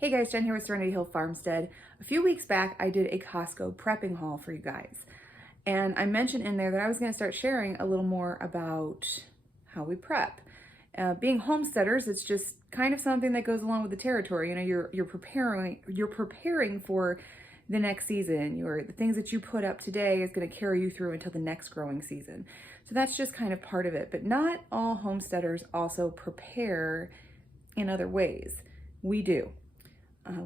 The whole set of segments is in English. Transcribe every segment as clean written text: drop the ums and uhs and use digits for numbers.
Hey guys, Jen here with Serenity Hill Farmstead. A few weeks back, I did a Costco prepping haul for you guys. And I mentioned in there that I was going to start sharing a little more about how we prep. Being homesteaders, it's just kind of something that goes along with the territory. You know, you're preparing for the next season. The things that you put up today is going to carry you through until the next growing season. So that's just kind of part of it. But not all homesteaders also prepare in other ways. We do.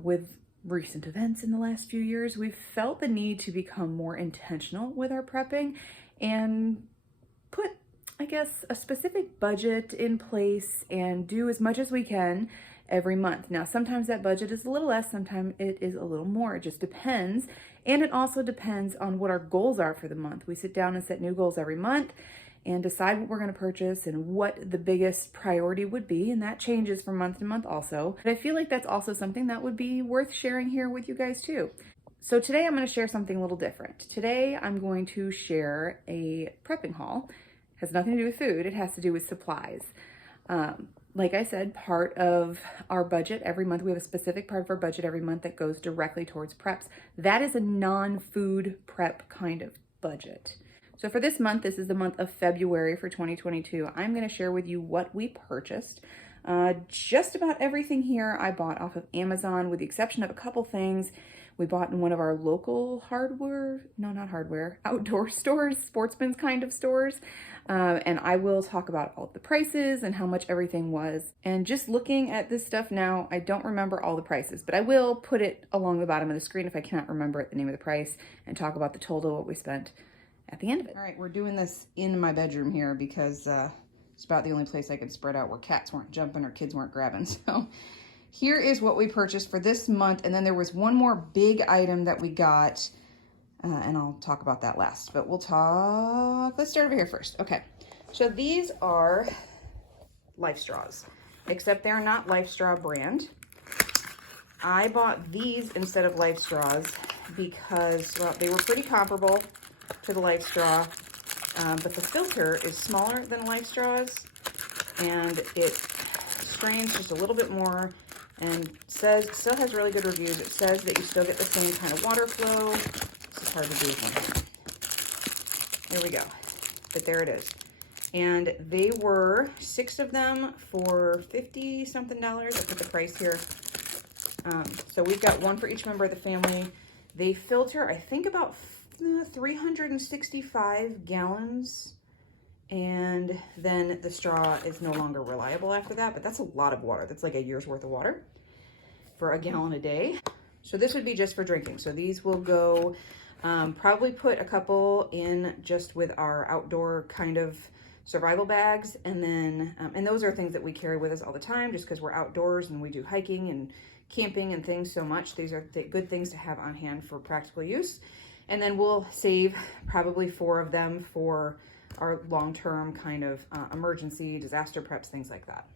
With recent events in the last few years, we've felt the need to become more intentional with our prepping and put, I guess, a specific budget in place and do as much as we can every month. Now, sometimes that budget is a little less, sometimes it is a little more. It just depends. And it also depends on what our goals are for the month. We sit down and set new goals every month and decide what we're going to purchase and what the biggest priority would be. And that changes from month to month also. But I feel like that's also something that would be worth sharing here with you guys too. So today I'm going to share something a little different. Today I'm going to share a prepping haul. It has nothing to do with food. It has to do with supplies. Like I said, part of our budget every month, we have a specific part of our budget every month that goes directly towards preps. That is a non-food prep kind of budget. So for this month, this is the month of February for 2022, I'm going to share with you what we purchased. Just about everything here I bought off of Amazon with the exception of a couple things. We bought in one of our local outdoor stores, sportsman's kind of stores. And I will talk about all the prices and how much everything was. And just looking at this stuff now, I don't remember all the prices, but I will put it along the bottom of the screen if I cannot remember it, the name of the price, and talk about the total, what we spent at the end of it. All right, we're doing this in my bedroom here because it's about the only place I could spread out where cats weren't jumping or kids weren't grabbing. So here is what we purchased for this month. And then there was one more big item that we got, and I'll talk about that last. But let's start over here first. Okay, so these are Life Straws, except they're not Life Straw brand. I bought these instead of Life Straws because, well, they were pretty comparable to the Life Straw, but the filter is smaller than Life Straws, and it strains just a little bit more, and still has really good reviews. It says that you still get the same kind of water flow. This is hard to do with one. There we go, but there it is. And they were 6 of them for $50 something. I put the price here. So we've got one for each member of the family. They filter, I think, about 365 gallons, and then the straw is no longer reliable after that, but that's a lot of water. That's like a year's worth of water for a gallon a day. So this would be just for drinking. So these will go, probably put a couple in just with our outdoor kind of survival bags, and then and those are things that we carry with us all the time just because we're outdoors and we do hiking and camping and things so much. These are good things to have on hand for practical use. And then we'll save probably 4 of them for our long-term kind of emergency disaster preps, things like that.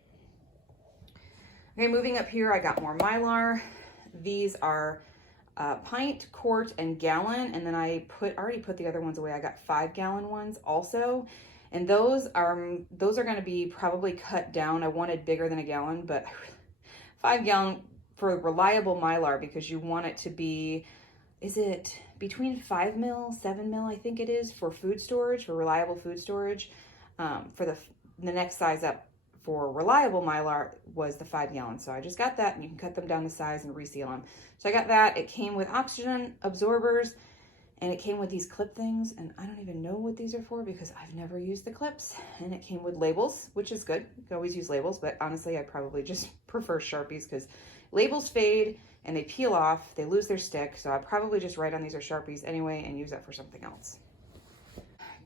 Okay, moving up here, I got more Mylar. These are pint, quart, and gallon. And then I already put the other ones away. I got 5-gallon ones also. And those are going to be probably cut down. I wanted bigger than a gallon, but 5-gallon for reliable Mylar, because you want it to be, is it between 5 mil, 7 mil, I think it is, for food storage, for reliable food storage. For the next size up for reliable Mylar was the 5-gallon. So I just got that, and you can cut them down to size and reseal them. So I got that. It came with oxygen absorbers, and it came with these clip things, and I don't even know what these are for because I've never used the clips. And it came with labels, which is good. You can always use labels, but honestly, I probably just prefer Sharpies because labels fade and they peel off, they lose their stick. So I probably just write on these are Sharpies anyway and use that for something else.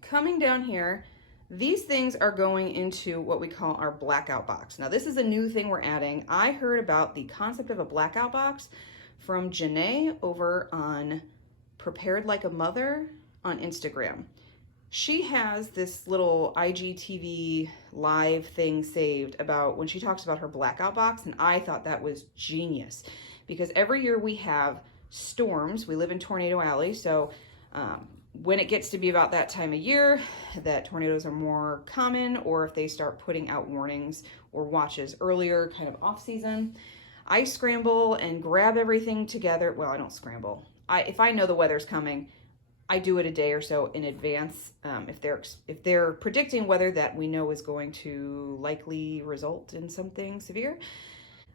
Coming down here, these things are going into what we call our blackout box. Now this is a new thing we're adding. I heard about the concept of a blackout box from Janae over on Prepared Like a Mother on Instagram. She has this little IGTV live thing saved about when she talks about her blackout box, and I thought that was genius because every year we have storms. We live in Tornado Alley, so when it gets to be about that time of year that tornadoes are more common, or if they start putting out warnings or watches earlier, kind of off season, I scramble and grab everything together. Well, I don't scramble. If I know the weather's coming, I do it a day or so in advance. If they're predicting weather that we know is going to likely result in something severe,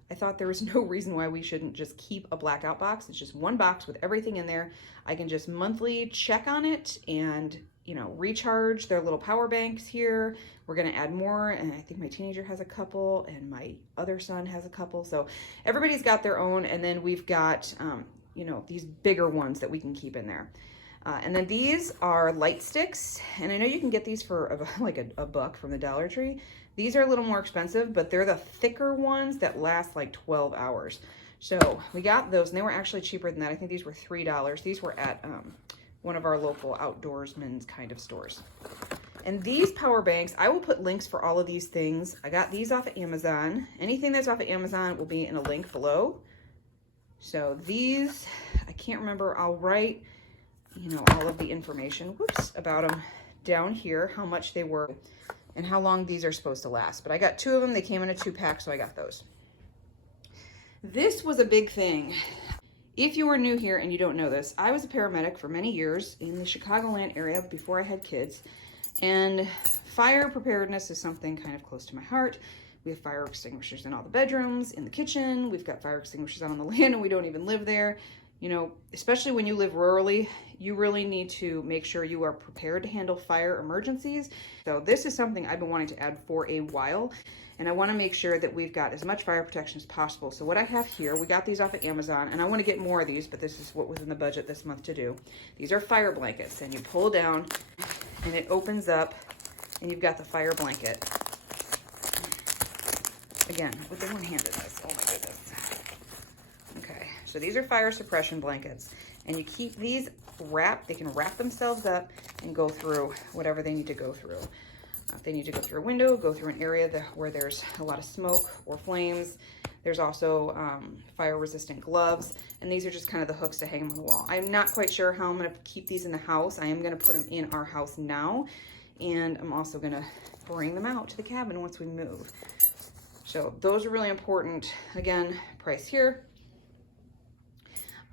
I thought there was no reason why we shouldn't just keep a blackout box. It's just one box with everything in there. I can just monthly check on it and, you know, recharge their little power banks here. We're gonna add more, and I think my teenager has a couple and my other son has a couple. So everybody's got their own, and then we've got, you know, these bigger ones that we can keep in there. And then these are light sticks, and I know you can get these for like a buck from the Dollar Tree. These are a little more expensive, but they're the thicker ones that last like 12 hours. So we got those, and they were actually cheaper than that. I think these were $3. These were at one of our local outdoorsmen's kind of stores. And these power banks, I will put links for all of these things. I got these off of Amazon. Anything that's off of Amazon will be in a link below. So these, I can't remember, I'll write, you know, all of the information, about them down here, how much they were and how long these are supposed to last. But I got 2 of them. They came in a 2-pack, so I got those. This was a big thing. If you are new here and you don't know this, I was a paramedic for many years in the Chicagoland area before I had kids. And fire preparedness is something kind of close to my heart. We have fire extinguishers in all the bedrooms, in the kitchen. We've got fire extinguishers out on the land, and we don't even live there. You know, especially when you live rurally, you really need to make sure you are prepared to handle fire emergencies. So this is something I've been wanting to add for a while, and I want to make sure that we've got as much fire protection as possible. So what I have here, we got these off of Amazon, and I want to get more of these, but this is what was in the budget this month to do. These are fire blankets, and you pull down, and it opens up, and you've got the fire blanket. Again, with the one-handedness, oh my goodness. Okay, so these are fire suppression blankets, and you keep these wrapped. They can wrap themselves up and go through whatever they need to go through. If they need to go through a window, go through an area where there's a lot of smoke or flames. There's also fire-resistant gloves, and these are just kind of the hooks to hang them on the wall. I'm not quite sure how I'm going to keep these in the house. I am going to put them in our house now, and I'm also going to bring them out to the cabin once we move. So those are really important. Again, price here.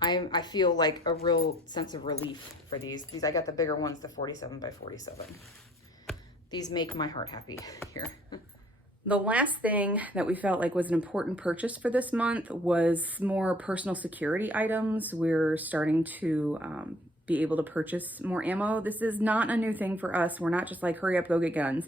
I feel like a real sense of relief for these. I got the bigger ones, the 47 by 47. These make my heart happy here. The last thing that we felt like was an important purchase for this month was more personal security items. We're starting to be able to purchase more ammo. This is not a new thing for us. We're not just like, hurry up, go get guns.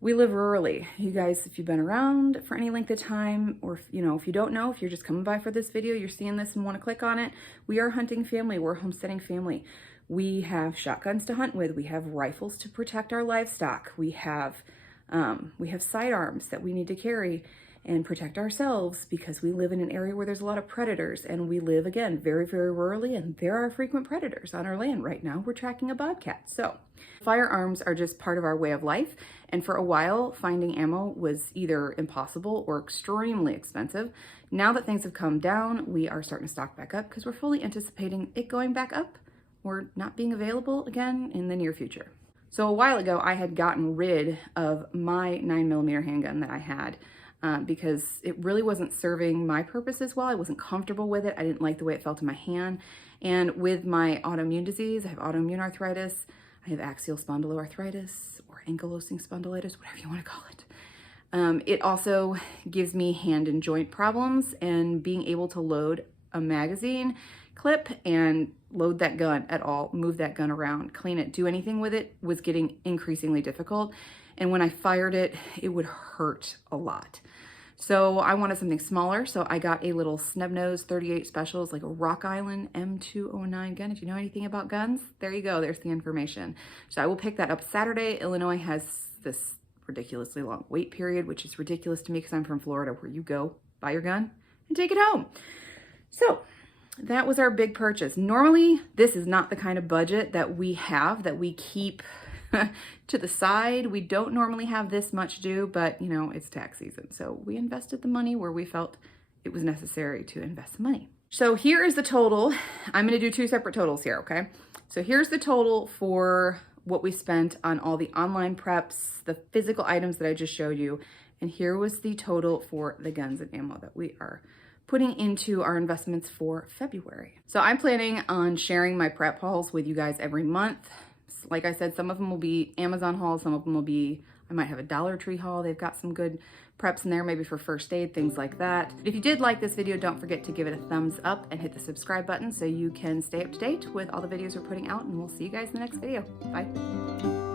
We live rurally. You guys, if you've been around for any length of time, or you know, if you don't know, if you're just coming by for this video, you're seeing this and want to click on it, we are a hunting family. We're a homesteading family. We have shotguns to hunt with. We have rifles to protect our livestock. We have sidearms that we need to carry and protect ourselves because we live in an area where there's a lot of predators, and we live, again, very, very rurally, and there are frequent predators on our land. Right now, we're tracking a bobcat. So firearms are just part of our way of life, and for a while, finding ammo was either impossible or extremely expensive. Now that things have come down, we are starting to stock back up because we're fully anticipating it going back up or not being available again in the near future. So a while ago, I had gotten rid of my 9mm handgun that I had because it really wasn't serving my purpose as well. I wasn't comfortable with it. I didn't like the way it felt in my hand. And with my autoimmune disease, I have autoimmune arthritis, I have axial spondyloarthritis or ankylosing spondylitis, whatever you want to call it. It also gives me hand and joint problems, and being able to load a magazine clip and load that gun at all, move that gun around, clean it, do anything with it was getting increasingly difficult. And when I fired it, it would hurt a lot. So I wanted something smaller, so I got a little snub-nose 38 Specials, like a Rock Island M209 gun. If you know anything about guns, there you go, there's the information. So I will pick that up Saturday. Illinois has this ridiculously long wait period, which is ridiculous to me because I'm from Florida, where you go, buy your gun, and take it home. So that was our big purchase. Normally, this is not the kind of budget that we have, that we keep to the side. We don't normally have this much due, but you know, it's tax season. So we invested the money where we felt it was necessary to invest the money. So here is the total. I'm going to do 2 separate totals here, okay? So here's the total for what we spent on all the online preps, the physical items that I just showed you. And here was the total for the guns and ammo that we are putting into our investments for February. So I'm planning on sharing my prep hauls with you guys every month. Like I said, some of them will be Amazon hauls, some of them will be, I might have a Dollar Tree haul. They've got some good preps in there, maybe for first aid, things like that. If you did like this video, don't forget to give it a thumbs up and hit the subscribe button so you can stay up to date with all the videos we're putting out, and we'll see you guys in the next video. Bye.